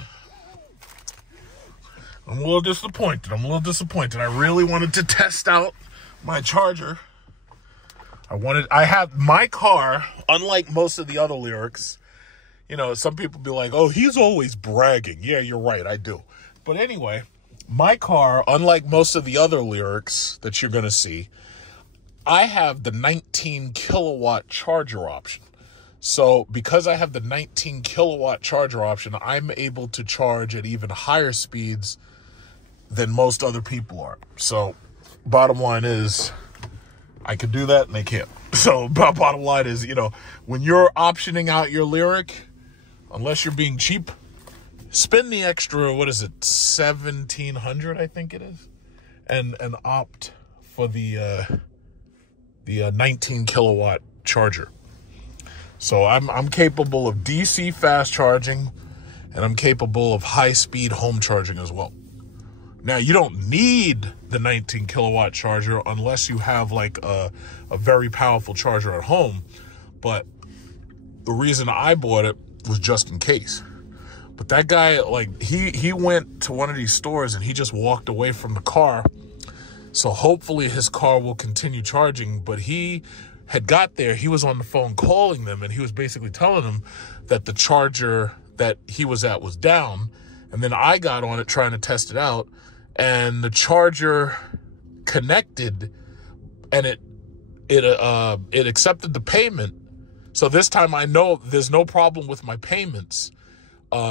I'm a little disappointed. I really wanted to test out my charger. I have my car, unlike most of the other Lyriqs. You know, some people be like, oh, he's always bragging. Yeah, you're right, I do. But anyway, my car, unlike most of the other Lyriqs that you're going to see, I have the 19 kilowatt charger option. So because I have the 19 kilowatt charger option, I'm able to charge at even higher speeds than most other people are. So bottom line is, I can do that and they can't. So bottom line is, you know, when you're optioning out your Lyriq, unless you're being cheap, spend the extra, what is it, $1,700, I think it is, and opt for the 19 kilowatt charger. So I'm capable of DC fast charging, and I'm capable of high speed home charging as well. Now, you don't need the 19 kilowatt charger unless you have like a very powerful charger at home. But the reason I bought it was just in case. But that guy, like, he went to one of these stores and he just walked away from the car. So hopefully his car will continue charging. But he had got there, he was on the phone calling them, and he was basically telling them that the charger that he was at was down. And then I got on it trying to test it out, and the charger connected, and it accepted the payment. So this time I know there's no problem with my payments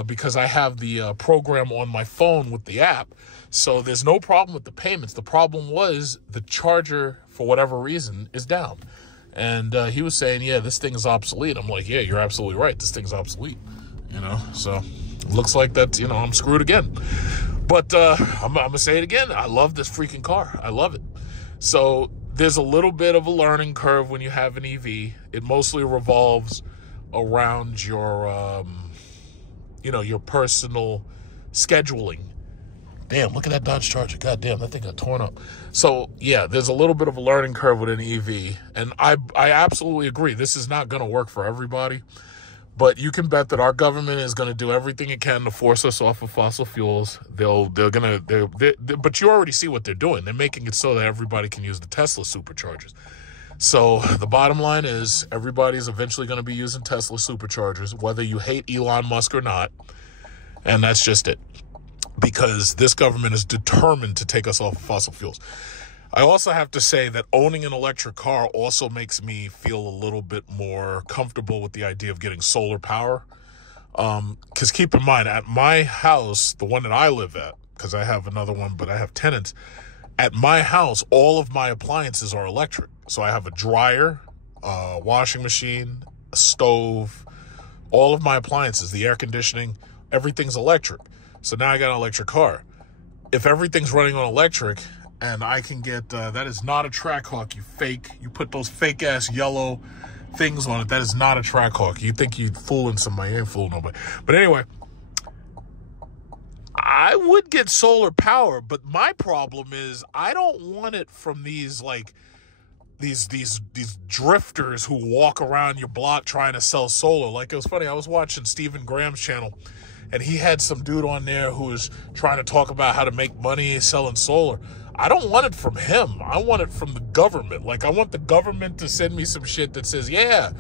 because I have the program on my phone with the app. So there's no problem with the payments. The problem was the charger, for whatever reason, is down. And he was saying, yeah, this thing is obsolete. I'm like, yeah, you're absolutely right. This thing's obsolete, you know? So looks like that, you know, I'm screwed again. But I'm going to say it again. I love this freaking car. I love it. So there's a little bit of a learning curve when you have an EV. It mostly revolves around your, you know, your personal scheduling. Damn, look at that Dodge Charger. God damn, that thing got torn up. So, yeah, there's a little bit of a learning curve with an EV. And I absolutely agree. This is not going to work for everybody. But you can bet that our government is going to do everything it can to force us off of fossil fuels. But you already see what they're doing. They're making it so that everybody can use the Tesla superchargers. So the bottom line is everybody's eventually going to be using Tesla superchargers, whether you hate Elon Musk or not. And that's just it. Because this government is determined to take us off of fossil fuels. I also have to say that owning an electric car also makes me feel a little bit more comfortable with the idea of getting solar power. Because keep in mind, at my house, the one that I live at, because I have another one, but I have tenants, at my house, all of my appliances are electric. So I have a dryer, a washing machine, a stove, all of my appliances, the air conditioning, everything's electric. So now I got an electric car. If everything's running on electric, and I can get, that is not a Trackhawk, you fake. You put those fake-ass yellow things on it. That is not a Trackhawk. You think you're fooling somebody. You ain't fooling nobody. But anyway, I would get solar power, but my problem is I don't want it from these, like, these drifters who walk around your block trying to sell solar. Like, it was funny. I was watching Stephen Graham's channel, and he had some dude on there who was trying to talk about how to make money selling solar. I don't want it from him. I want it from the government. Like, I want the government to send me some shit that says, yeah,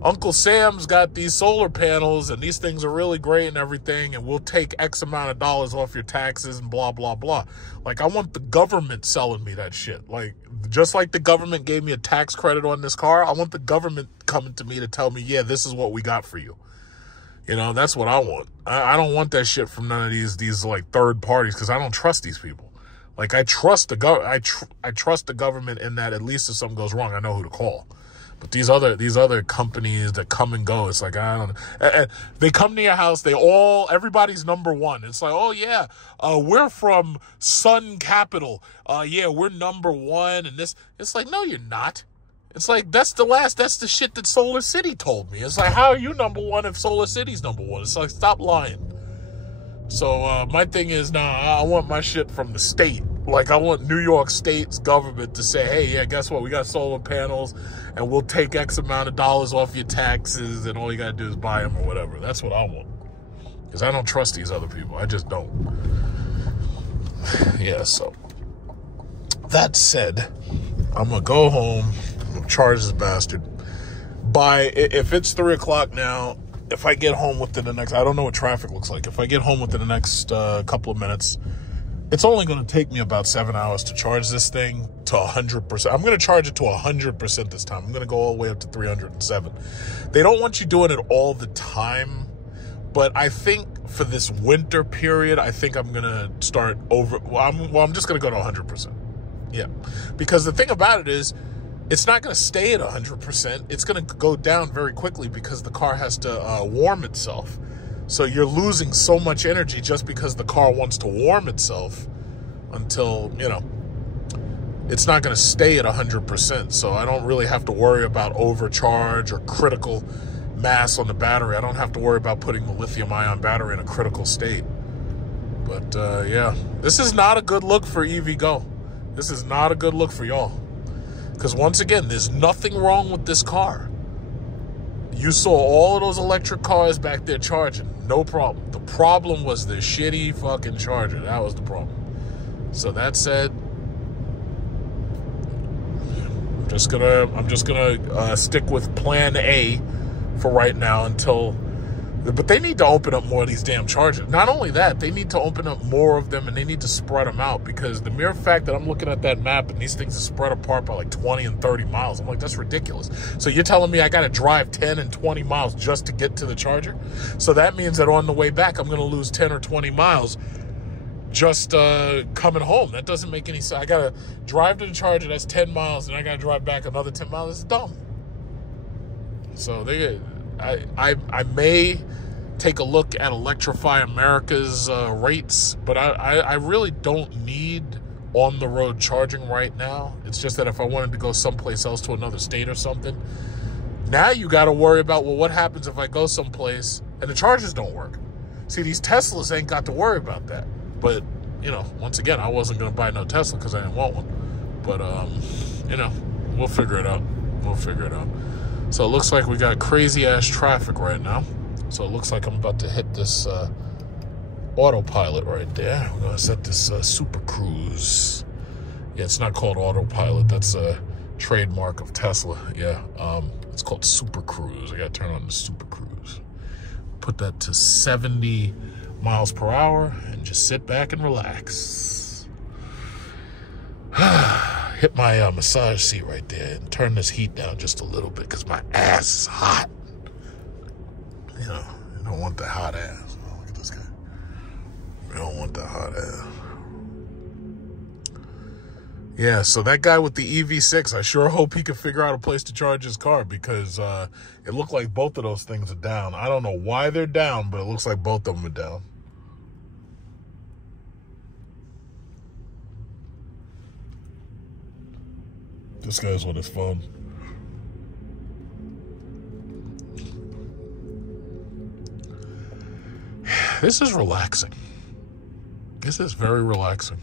Uncle Sam's got these solar panels and these things are really great and everything, and we'll take X amount of dollars off your taxes and blah, blah, blah. Like, I want the government selling me that shit. Like, just like the government gave me a tax credit on this car, I want the government coming to me to tell me, yeah, this is what we got for you. You know, that's what I want. I don't want that shit from none of these like third parties, because I don't trust these people. Like, I trust the I trust the government in that at least if something goes wrong, I know who to call. But these other companies that come and go, it's like, I don't know. They come to your house, everybody's number one. It's like, oh yeah, we're from Sun Capital. Yeah, we're number one. And this, it's like, no, you're not. It's like, that's the shit that Solar City told me. It's like, how are you number one if Solar City's number one? It's like, stop lying. So my thing is, I want my shit from the state. Like, I want New York State's government to say, hey, yeah, guess what? We got solar panels, and we'll take X amount of dollars off your taxes, and all you got to do is buy them or whatever. That's what I want. Because I don't trust these other people. I just don't. Yeah, so. That said, I'm going to go home. I'm going to charge this bastard. If it's 3 o'clock now, if I get home within the next, I don't know what traffic looks like. If I get home within the next couple of minutes, it's only going to take me about 7 hours to charge this thing to 100%. I'm going to charge it to 100% this time. I'm going to go all the way up to 307. They don't want you doing it all the time, but I think for this winter period, I think I'm going to start I'm just going to go to 100%. Yeah. Because the thing about it is, it's not going to stay at 100%. It's going to go down very quickly because the car has to warm itself. So you're losing so much energy just because the car wants to warm itself until, you know, it's not going to stay at 100%. So I don't really have to worry about overcharge or critical mass on the battery. I don't have to worry about putting the lithium-ion battery in a critical state. But yeah, this is not a good look for EVgo. This is not a good look for y'all. Because once again, there's nothing wrong with this car. You saw all of those electric cars back there charging. No problem. The problem was the shitty fucking charger. That was the problem. So that said, I'm just gonna stick with plan A for right now until... But they need to open up more of these damn chargers. Not only that, they need to open up more of them, and they need to spread them out, because the mere fact that I'm looking at that map and these things are spread apart by like 20 and 30 miles, I'm like, that's ridiculous. So you're telling me I got to drive 10 and 20 miles just to get to the charger? So that means that on the way back, I'm going to lose 10 or 20 miles just coming home. That doesn't make any sense. I got to drive to the charger, that's 10 miles, and I got to drive back another 10 miles. It's dumb. So I may take a look at Electrify America's rates, but I really don't need on-the-road charging right now. It's just that if I wanted to go someplace else to another state or something, now you got to worry about, well, what happens if I go someplace and the chargers don't work? See, these Teslas ain't got to worry about that. But, you know, once again, I wasn't going to buy no Tesla because I didn't want one. But, you know, we'll figure it out. We'll figure it out. So it looks like we got crazy-ass traffic right now. So it looks like I'm about to hit this autopilot right there. We're going to set this Super Cruise. Yeah, it's not called autopilot. That's a trademark of Tesla. Yeah, it's called Super Cruise. I got to turn on the Super Cruise. Put that to 70 miles per hour and just sit back and relax. Hit my massage seat right there and turn this heat down just a little bit because my ass is hot. You know, you don't want the hot ass. Oh, look at this guy. You don't want the hot ass. Yeah, so that guy with the EV6, I sure hope he can figure out a place to charge his car, because it looked like both of those things are down. I don't know why they're down, but it looks like both of them are down. This guy's on his phone. This is relaxing. This is very relaxing.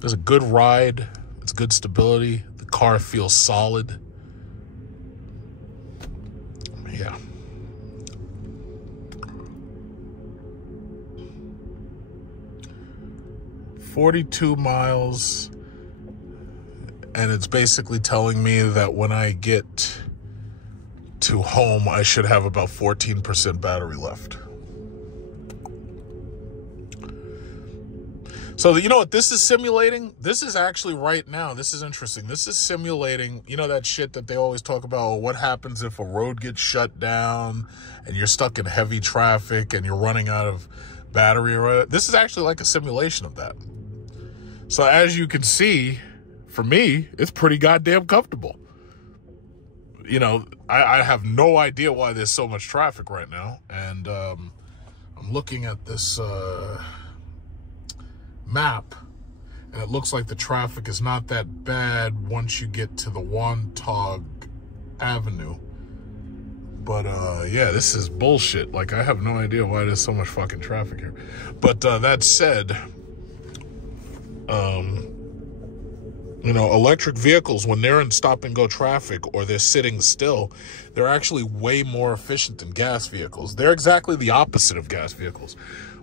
There's a good ride. It's good stability. The car feels solid. Yeah. $42 miles. And it's basically telling me that when I get to home, I should have about 14% battery left. So you know what this is simulating? This is actually right now, this is interesting. This is simulating, you know that shit that they always talk about, what happens if a road gets shut down and you're stuck in heavy traffic and you're running out of battery or whatever. This is actually like a simulation of that. So as you can see, for me, it's pretty goddamn comfortable. You know, I have no idea why there's so much traffic right now. And I'm looking at this map, and it looks like the traffic is not that bad once you get to the Wantagh Avenue. But yeah, this is bullshit. Like, I have no idea why there's so much fucking traffic here. But that said, you know, electric vehicles, when they're in stop-and-go traffic or they're sitting still, they're actually way more efficient than gas vehicles. They're exactly the opposite of gas vehicles.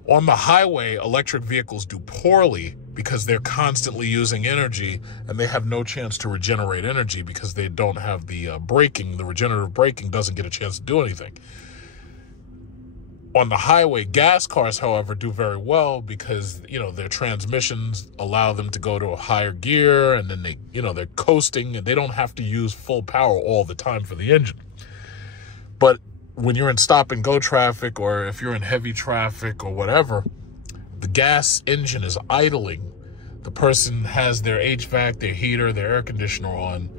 On the highway, electric vehicles do poorly because they're constantly using energy, and they have no chance to regenerate energy because they don't have the braking. The regenerative braking doesn't get a chance to do anything. On the highway, gas cars, however, do very well because, you know, their transmissions allow them to go to a higher gear, and then they, you know, they're coasting and they don't have to use full power all the time for the engine. But when you're in stop and go traffic, or if you're in heavy traffic or whatever, the gas engine is idling. The person has their HVAC, their heater, their air conditioner on.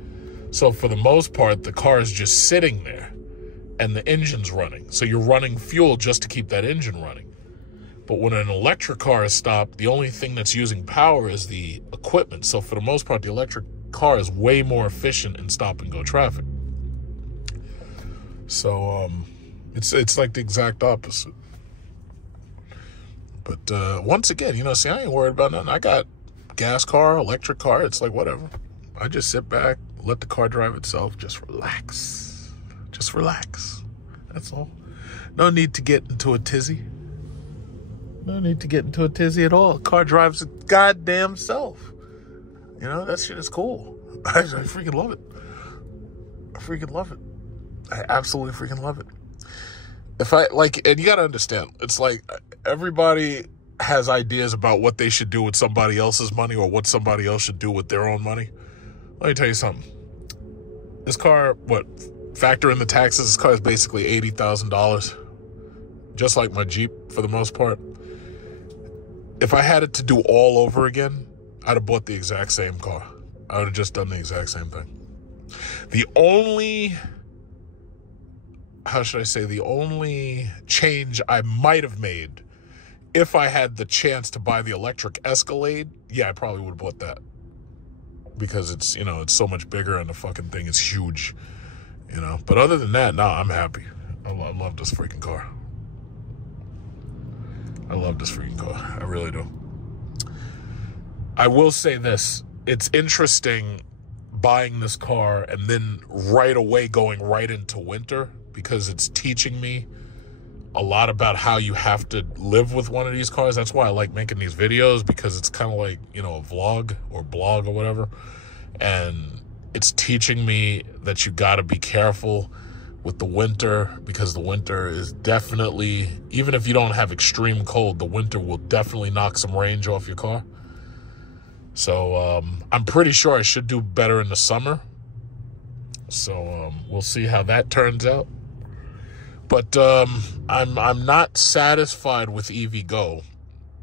So for the most part, the car is just sitting there and the engine's running. So you're running fuel just to keep that engine running. But when an electric car is stopped, the only thing that's using power is the equipment. So for the most part, the electric car is way more efficient in stop and go traffic. So it's like the exact opposite. But once again, you know, see, I ain't worried about nothing. I got gas car, electric car. It's like, whatever. I just sit back, let the car drive itself. Just relax. Just relax. That's all. No need to get into a tizzy. No need to get into a tizzy at all. Car drives its goddamn self. You know, that shit is cool. I freaking love it. I freaking love it. I absolutely freaking love it. If I, like, and you gotta understand, it's like everybody has ideas about what they should do with somebody else's money or what somebody else should do with their own money. Let me tell you something. This car, factor in the taxes, this car is basically $80,000. Just like my Jeep for the most part. If I had it to do all over again, I'd have bought the exact same car. I would have just done the exact same thing. The only, how should I say, the only change I might have made if I had the chance to buy the electric Escalade, yeah, I probably would have bought that. Because it's, you know, it's so much bigger and the fucking thing is huge, you know. But other than that, nah, I'm happy. I love this freaking car. I love this freaking car. I really do. I will say this. It's interesting buying this car and then right away going right into winter, because it's teaching me a lot about how you have to live with one of these cars. That's why I like making these videos, because it's kind of like, you know, a vlog or blog or whatever. And it's teaching me that you got to be careful with the winter, because the winter is definitely, even if you don't have extreme cold, the winter will definitely knock some range off your car. So I'm pretty sure I should do better in the summer. So we'll see how that turns out. But I'm not satisfied with EVgo.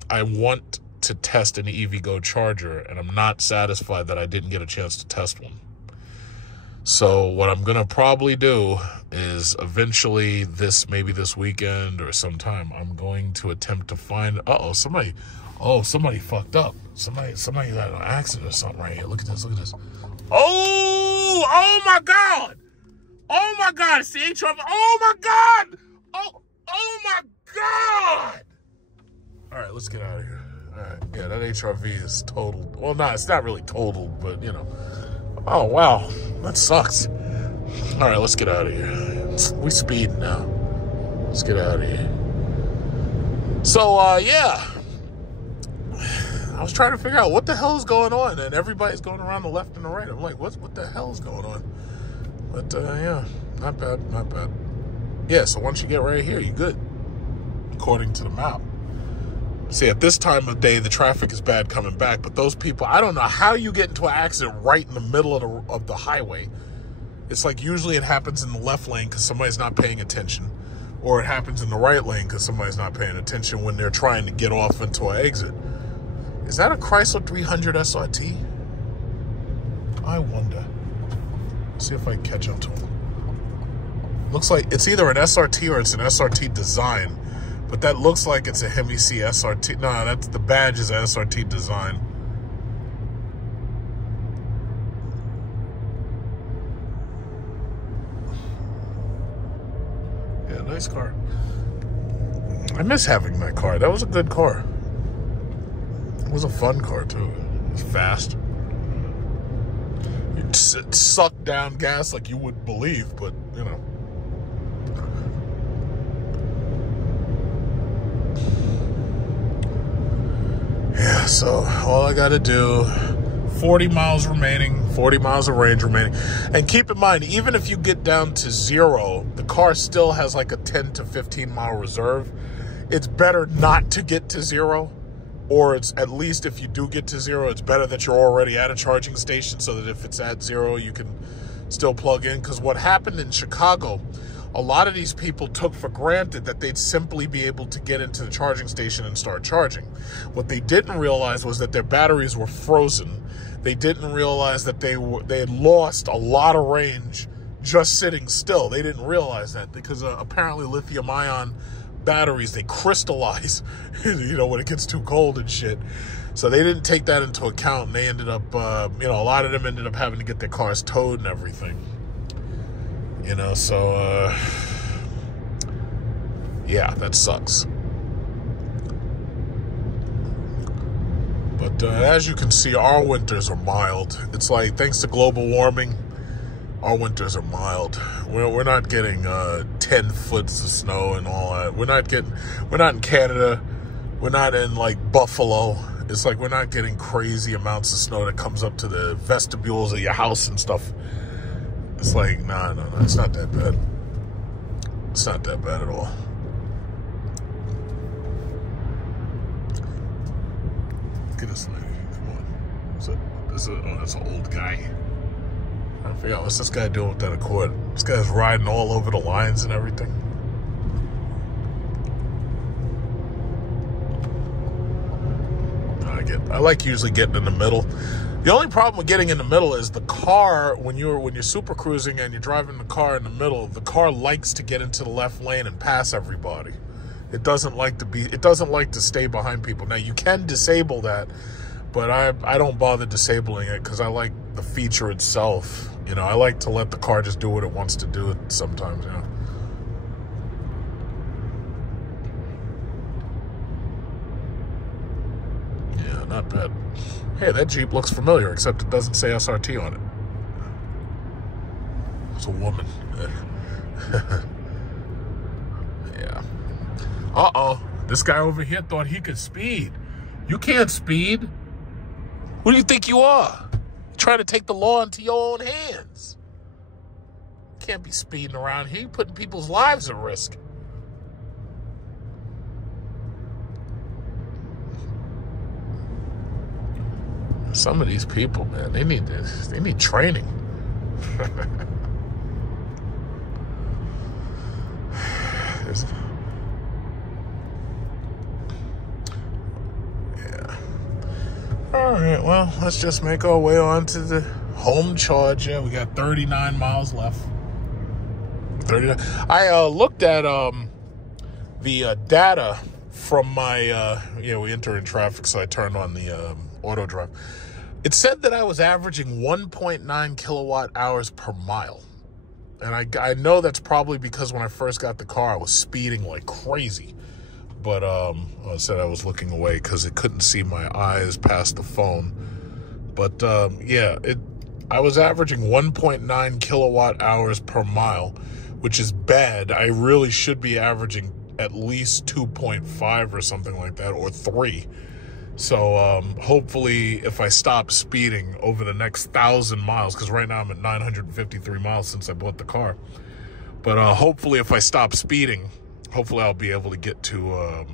I want to test an EVgo charger, and I'm not satisfied that I didn't get a chance to test one. So what I'm going to probably do is eventually maybe this weekend or sometime, I'm going to attempt to find, somebody fucked up. Somebody had an accident or something right here. Look at this, look at this. Oh my God. Oh my God, it's the HRV. Oh my God. Oh my God. All right, let's get out of here. All right, yeah, that HRV is totaled. Well, no, it's not really totaled, but you know. Oh, wow. That sucks. All right, let's get out of here. We speed now. Let's get out of here. So, yeah. I was trying to figure out what the hell is going on, and everybody's going around the left and the right. I'm like, what the hell is going on? But, yeah, not bad, not bad. Yeah, so once you get right here, you're good, according to the map. See, at this time of day, the traffic is bad coming back, but those people, I don't know how you get into an accident right in the middle of the highway. It's like usually it happens in the left lane because somebody's not paying attention, or it happens in the right lane because somebody's not paying attention when they're trying to get off into an exit. Is that a Chrysler 300 SRT? I wonder. Let's see if I can catch up to him. Looks like it's either an SRT or it's an SRT design. But that looks like it's a Hemi C SRT. No, that's the badge is an SRT design. Yeah, nice car. I miss having that car. That was a good car. It was a fun car, too. It was fast. It sucked down gas like you wouldn't believe, but, you know. Yeah, so all I got to do, 40 miles remaining, 40 miles of range remaining. And keep in mind, even if you get down to 0, the car still has like a 10 to 15 mile reserve. It's better not to get to 0, or it's at least if you do get to 0, it's better that you're already at a charging station so that if it's at 0, you can still plug in. Because what happened in Chicago, a lot of these people took for granted that they'd simply be able to get into the charging station and start charging. What they didn't realize was that their batteries were frozen. They didn't realize that they had lost a lot of range just sitting still. They didn't realize that because apparently lithium-ion batteries, they crystallize, you know, when it gets too cold and shit. So they didn't take that into account, and they ended up, you know, a lot of them ended up having to get their cars towed and everything. You know, so, yeah, that sucks. But as you can see, our winters are mild. It's like, thanks to global warming, our winters are mild. We're not getting 10 foot of snow and all that. We're not in Canada. We're not in like Buffalo. It's like we're not getting crazy amounts of snow that comes up to the vestibules of your house and stuff. It's like, no, it's not that bad. It's not that bad at all. Look at this lady. Come on. Oh, that's an old guy. I forgot, what's this guy doing with that Accord? This guy's riding all over the lines and everything. I like usually getting in the middle. The only problem with getting in the middle is the car, when you're super cruising and you're driving the car in the middle, the car likes to get into the left lane and pass everybody. It doesn't like to stay behind people. Now you can disable that, but I don't bother disabling it because I like the feature itself. You know, I like to let the car just do what it wants to do sometimes, you know. Yeah, not bad. Hey, that Jeep looks familiar, except it doesn't say SRT on it. It's a woman. Yeah. Uh-oh. This guy over here thought he could speed. You can't speed. Who do you think you are? You're trying to take the law into your own hands. You can't be speeding around here. You're putting people's lives at risk. Some of these people, man, they need training. Yeah. All right, well, let's just make our way on to the home charger. We got 39 miles left. 39. I looked at the data from my, we enter in traffic, so I turned on the auto drive. It said that I was averaging 1.9 kilowatt hours per mile. And I know that's probably because when I first got the car, I was speeding like crazy. But I said I was looking away because it couldn't see my eyes past the phone. But yeah, I was averaging 1.9 kilowatt hours per mile, which is bad. I really should be averaging at least 2.5 or something like that, or 3. So hopefully if I stop speeding over the next 1,000 miles, because right now I'm at 953 miles since I bought the car. But hopefully if I stop speeding, hopefully I'll be able to get to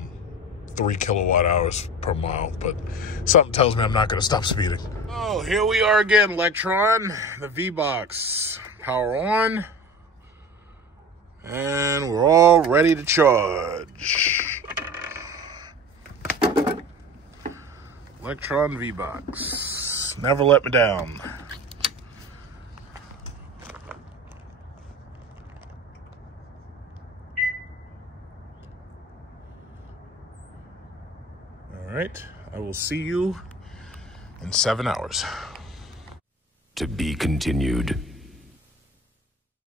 3 kilowatt hours per mile. But something tells me I'm not going to stop speeding. Oh, here we are again, Lectron, the V-BOX. Power on. And we're all ready to charge. Lectron V-BOX. Never let me down. All right. I will see you in 7 hours. To be continued.